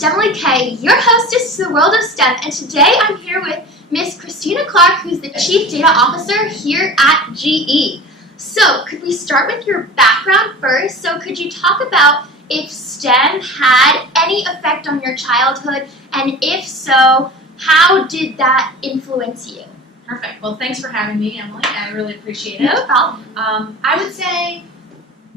STEMilyK, your hostess to the world of STEM, and today I'm here with Miss Christina Clark, who's the Chief Data Officer here at GE. So, could we start with your background first? So, could you talk about if STEM had any effect on your childhood, and if so, how did that influence you? Perfect. Well, thanks for having me, Emily. I really appreciate it. No problem. I would say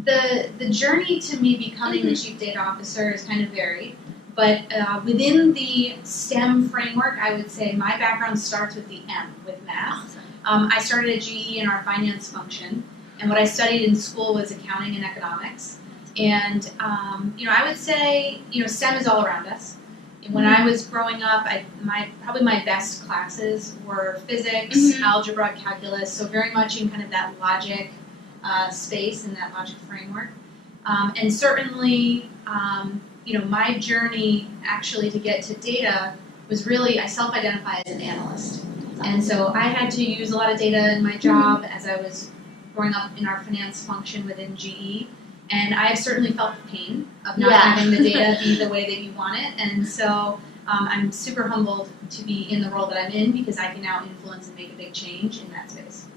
the journey to me becoming the Chief Data Officer is kind of varied, but within the STEM framework, I would say my background starts with the M, with math. Awesome. I started at GE in our finance function, and what I studied in school was accounting and economics. And I would say STEM is all around us. When I was growing up, probably my best classes were physics, algebra, calculus, so very much in kind of that logic space and that logic framework. And certainly, my journey actually to get to data was really, I self-identify as an analyst. And so I had to use a lot of data in my job as I was growing up in our finance function within GE. And I've certainly felt the pain of not having the data be the way that you want it. And so I'm super humbled to be in the role that I'm in because I can now influence and make a big change in that space.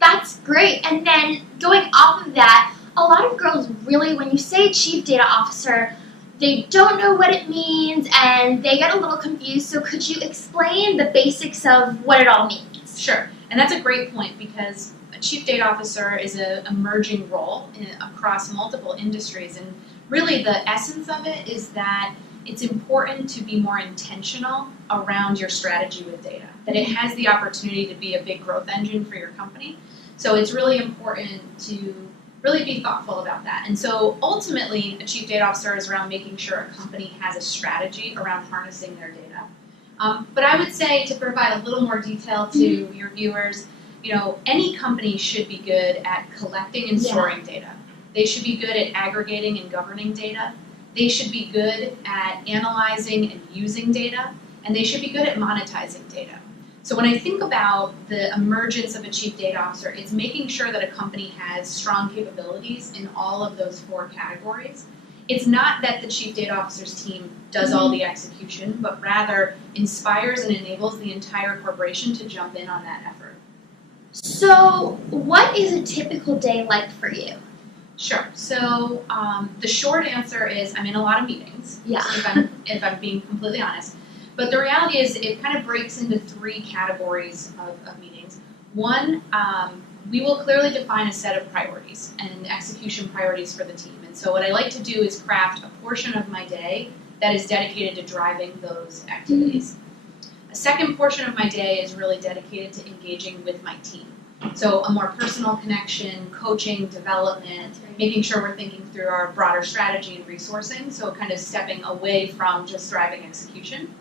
That's great. And then going off of that, a lot of girls really, when you say Chief Data Officer, they don't know what it means and they get a little confused. So could you explain the basics of what it all means? Sure. And that's a great point because a Chief Data Officer is an emerging role across multiple industries. And really the essence of it is that it's important to be more intentional around your strategy with data, that it has the opportunity to be a big growth engine for your company. So it's really important to really be thoughtful about that. And so ultimately, a Chief Data Officer is around making sure a company has a strategy around harnessing their data. But I would say, to provide a little more detail to your viewers, any company should be good at collecting and storing data. They should be good at aggregating and governing data. They should be good at analyzing and using data. And they should be good at monetizing data. So when I think about the emergence of a Chief Data Officer, it's making sure that a company has strong capabilities in all of those four categories. It's not that the Chief Data Officer's team does all the execution, but rather inspires and enables the entire corporation to jump in on that effort. So what is a typical day like for you? Sure. So the short answer is I'm in a lot of meetings, if I'm being completely honest. But the reality is it kind of breaks into three categories of meetings. One, we will clearly define a set of priorities and execution priorities for the team. And so what I like to do is craft a portion of my day that is dedicated to driving those activities. A second portion of my day is really dedicated to engaging with my team. So a more personal connection, coaching, development, making sure we're thinking through our broader strategy and resourcing, so kind of stepping away from just driving execution.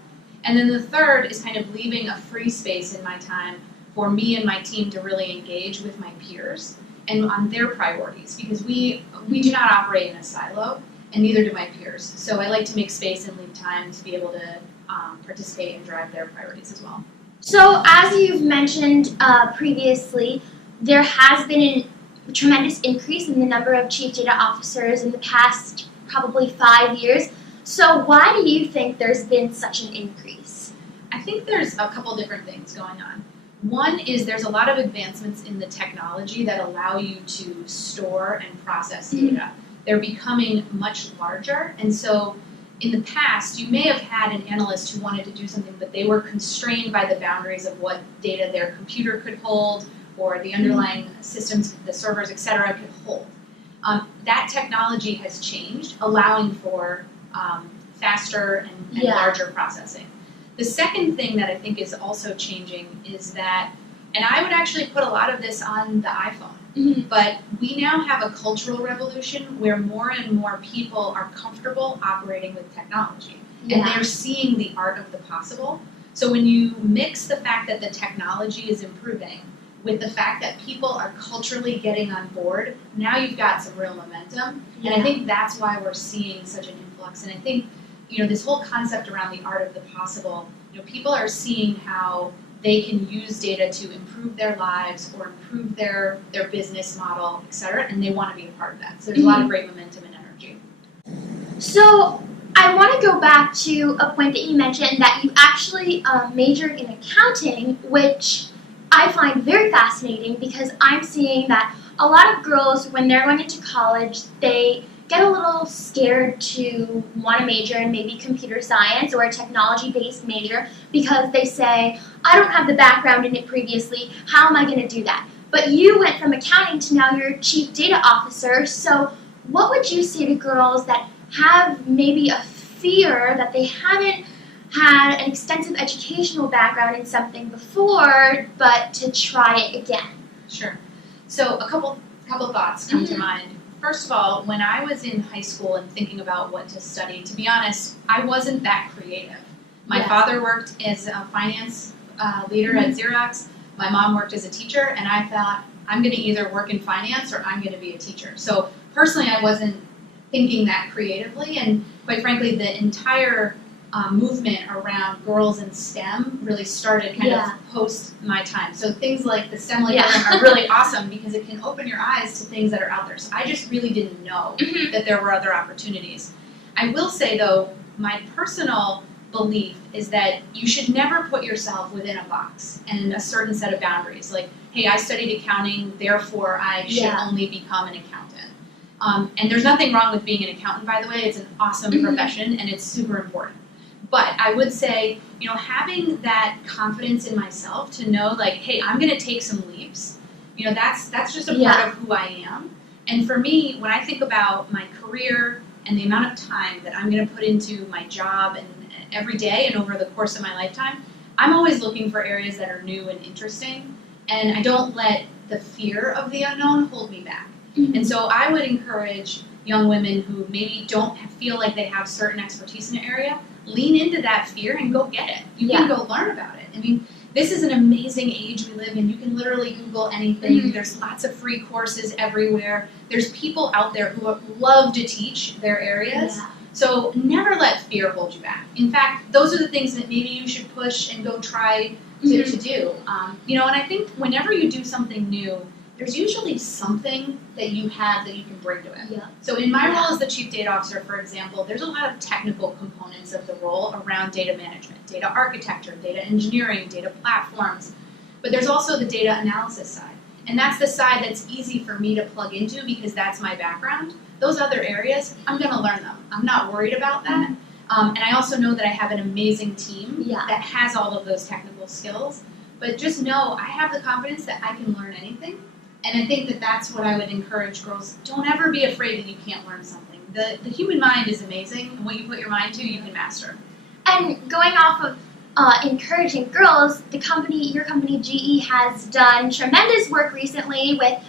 And then the third is kind of leaving a free space in my time for me and my team to really engage with my peers and on their priorities, because we do not operate in a silo, and neither do my peers. So I like to make space and leave time to be able to participate and drive their priorities as well. So as you've mentioned previously, there has been a tremendous increase in the number of Chief Data Officers in the past probably 5 years. So why do you think there's been such an increase? I think there's a couple different things going on. One is there's a lot of advancements in the technology that allow you to store and process data. They're becoming much larger, and so in the past, you may have had an analyst who wanted to do something, but they were constrained by the boundaries of what data their computer could hold or the underlying systems, the servers, et cetera, could hold. That technology has changed, allowing for faster and larger processing. The second thing that I think is also changing is that, and I would actually put a lot of this on the iPhone, but we now have a cultural revolution where more and more people are comfortable operating with technology. And they're seeing the art of the possible. So when you mix the fact that the technology is improving with the fact that people are culturally getting on board, now you've got some real momentum. And I think that's why we're seeing such an influx. And I think this whole concept around the art of the possible, people are seeing how they can use data to improve their lives or improve their business model, et cetera, and they want to be a part of that. So there's a lot of great momentum and energy. So I want to go back to a point that you mentioned that you actually majored in accounting, which I find very fascinating because I'm seeing that a lot of girls, when they're going into college, they get a little scared to want to major in maybe computer science or a technology-based major because they say, I don't have the background in it previously, how am I going to do that? But you went from accounting to now you're chief data officer, so what would you say to girls that have maybe a fear that they haven't had an extensive educational background in something before, but to try it again? Sure. So a couple thoughts come to mind. First of all, when I was in high school and thinking about what to study, to be honest, I wasn't that creative. My father worked as a finance leader at Xerox. My mom worked as a teacher, and I thought, I'm going to either work in finance or I'm going to be a teacher. So personally, I wasn't thinking that creatively, and quite frankly, the entire movement around girls in STEM really started kind of post my time. So things like the STEMilyK program are really awesome because it can open your eyes to things that are out there. So I just really didn't know that there were other opportunities. I will say though, my personal belief is that you should never put yourself within a box and a certain set of boundaries. Like, hey, I studied accounting, therefore I should only become an accountant. And there's nothing wrong with being an accountant, by the way. It's an awesome profession and it's super important. But I would say, having that confidence in myself to know, like, hey, I'm going to take some leaps. That's just a part of who I am. And for me, when I think about my career and the amount of time that I'm going to put into my job and every day and over the course of my lifetime, I'm always looking for areas that are new and interesting. And I don't let the fear of the unknown hold me back. And so I would encourage young women who maybe don't feel like they have certain expertise in an area, lean into that fear and go get it. You can go learn about it. I mean, this is an amazing age we live in. You can literally Google anything. There's lots of free courses everywhere. There's people out there who love to teach their areas. So never let fear hold you back. In fact, those are the things that maybe you should push and go try to do. And I think whenever you do something new, there's usually something that you have that you can bring to it. So in my role as the Chief Data Officer, for example, there's a lot of technical components of the role around data management, data architecture, data engineering, data platforms, but there's also the data analysis side. And that's the side that's easy for me to plug into because that's my background. Those other areas, I'm going to learn them. I'm not worried about that. And I also know that I have an amazing team that has all of those technical skills. But just know I have the confidence that I can learn anything. And I think that that's what I would encourage girls. Don't ever be afraid that you can't learn something. The human mind is amazing, and what you put your mind to, you can master. And going off of encouraging girls, your company GE has done tremendous work recently with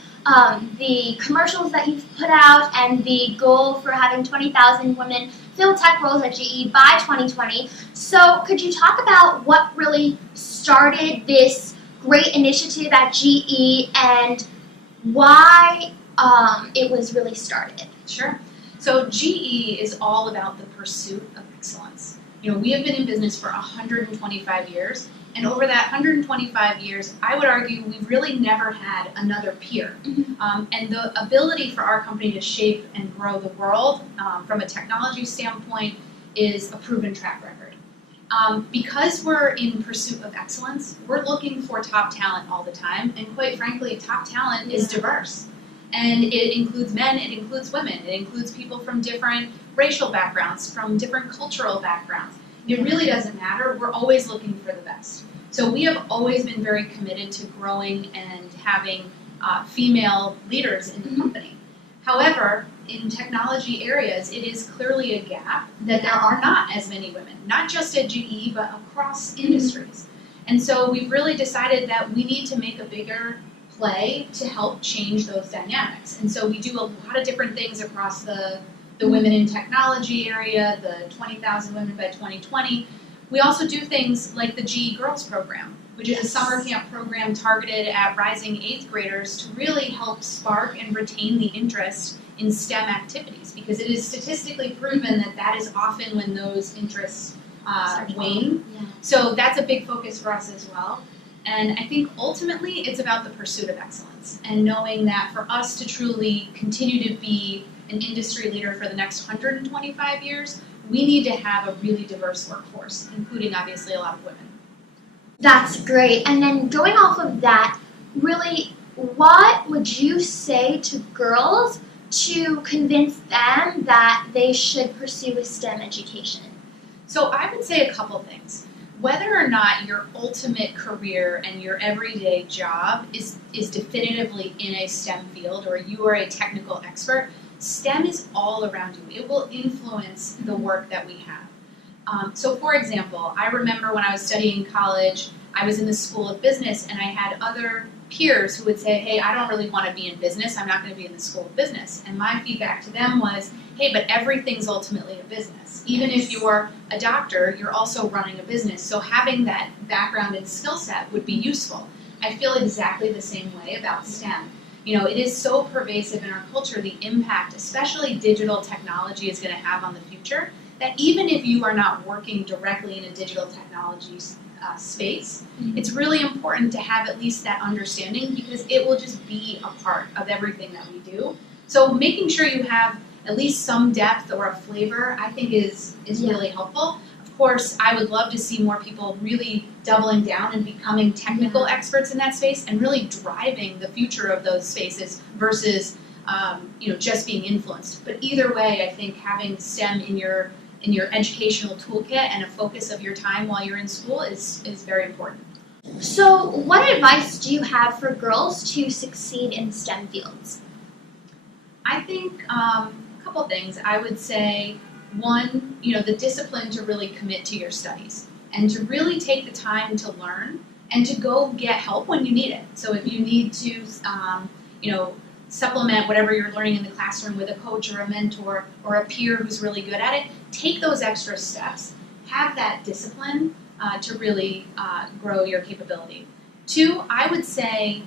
the commercials that you've put out and the goal for having 20,000 women fill tech roles at GE by 2020. So could you talk about what really started this great initiative at GE and why it was really started? Sure. So GE is all about the pursuit of excellence. We have been in business for 125 years, and over that 125 years, I would argue we've really never had another peer. And the ability for our company to shape and grow the world from a technology standpoint is a proven track record. Because we're in pursuit of excellence, we're looking for top talent all the time, and quite frankly, top talent is diverse. And it includes men, it includes women, it includes people from different racial backgrounds, from different cultural backgrounds. It really doesn't matter, we're always looking for the best. So we have always been very committed to growing and having female leaders in the company. However, in technology areas, it is clearly a gap that there are not as many women, not just at GE, but across industries. And so we've really decided that we need to make a bigger play to help change those dynamics. And so we do a lot of different things across the women in technology area, the 20,000 women by 2020. We also do things like the GE Girls program, which is a summer camp program targeted at rising 8th graders to really help spark and retain the interest in STEM activities, because it is statistically proven that that is often when those interests wane. So that's a big focus for us as well. And I think ultimately it's about the pursuit of excellence and knowing that for us to truly continue to be an industry leader for the next 125 years, we need to have a really diverse workforce, including obviously a lot of women. That's great. And then going off of that, really, what would you say to girls to convince them that they should pursue a STEM education? So I would say a couple things. Whether or not your ultimate career and your everyday job is definitively in a STEM field or you are a technical expert, STEM is all around you. It will influence the work that we have. So for example, I remember when I was studying college, I was in the School of Business and I had other peers who would say, hey, I don't really want to be in business. I'm not going to be in the School of Business. And my feedback to them was, hey, but everything's ultimately a business. Even if you're a doctor, you're also running a business. So having that background and skill set would be useful. I feel exactly the same way about STEM. You know, it is so pervasive in our culture, the impact, especially digital technology, is going to have on the future, that even if you are not working directly in a digital technology space, it's really important to have at least that understanding because it will just be a part of everything that we do. So making sure you have at least some depth or a flavor, I think is really helpful. Of course, I would love to see more people really doubling down and becoming technical experts in that space and really driving the future of those spaces versus just being influenced. But either way, I think having STEM in your educational toolkit and a focus of your time while you're in school is very important. So what advice do you have for girls to succeed in STEM fields? I think a couple things. I would say, one, the discipline to really commit to your studies and to really take the time to learn and to go get help when you need it. So if you need to, supplement whatever you're learning in the classroom with a coach or a mentor or a peer who's really good at it, take those extra steps. Have that discipline to really grow your capability. Two, I would say,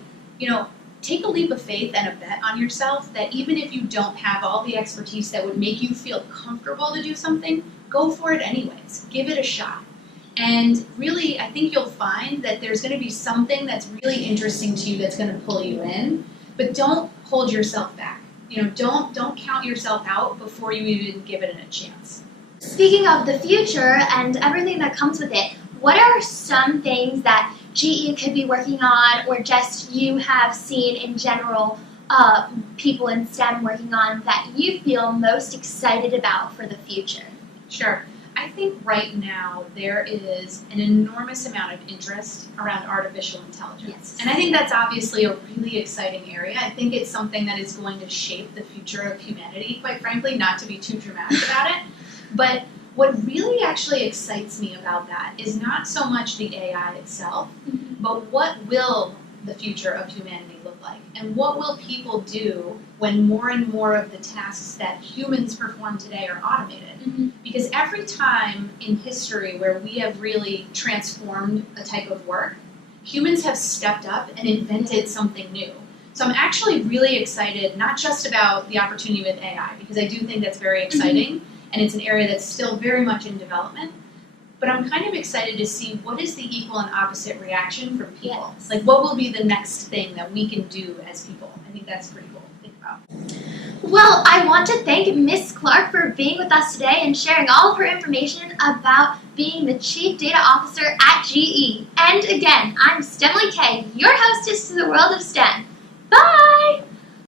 take a leap of faith and a bet on yourself that even if you don't have all the expertise that would make you feel comfortable to do something, go for it anyways. Give it a shot. And really, I think you'll find that there's going to be something that's really interesting to you that's going to pull you in, but don't hold yourself back. Don't count yourself out before you even give it a chance. Speaking of the future and everything that comes with it, what are some things that GE could be working on or just you have seen in general people in STEM working on that you feel most excited about for the future? Sure. I think right now there is an enormous amount of interest around artificial intelligence. Yes. And I think that's obviously a really exciting area. I think it's something that is going to shape the future of humanity, quite frankly, not to be too dramatic about it. But what really actually excites me about that is not so much the AI itself, but what will the future of humanity look like? And what will people do when more and more of the tasks that humans perform today are automated? Because every time in history where we have really transformed a type of work, humans have stepped up and invented something new. So I'm actually really excited, not just about the opportunity with AI, because I do think that's very exciting, and it's an area that's still very much in development, but I'm kind of excited to see what is the equal and opposite reaction from people. Yes. Like, what will be the next thing that we can do as people? I think that's pretty cool to think about. Well, I want to thank Ms. Clark for being with us today and sharing all of her information about being the Chief Data Officer at GE. And again, I'm STEMilyK, your hostess to the world of STEM. Bye!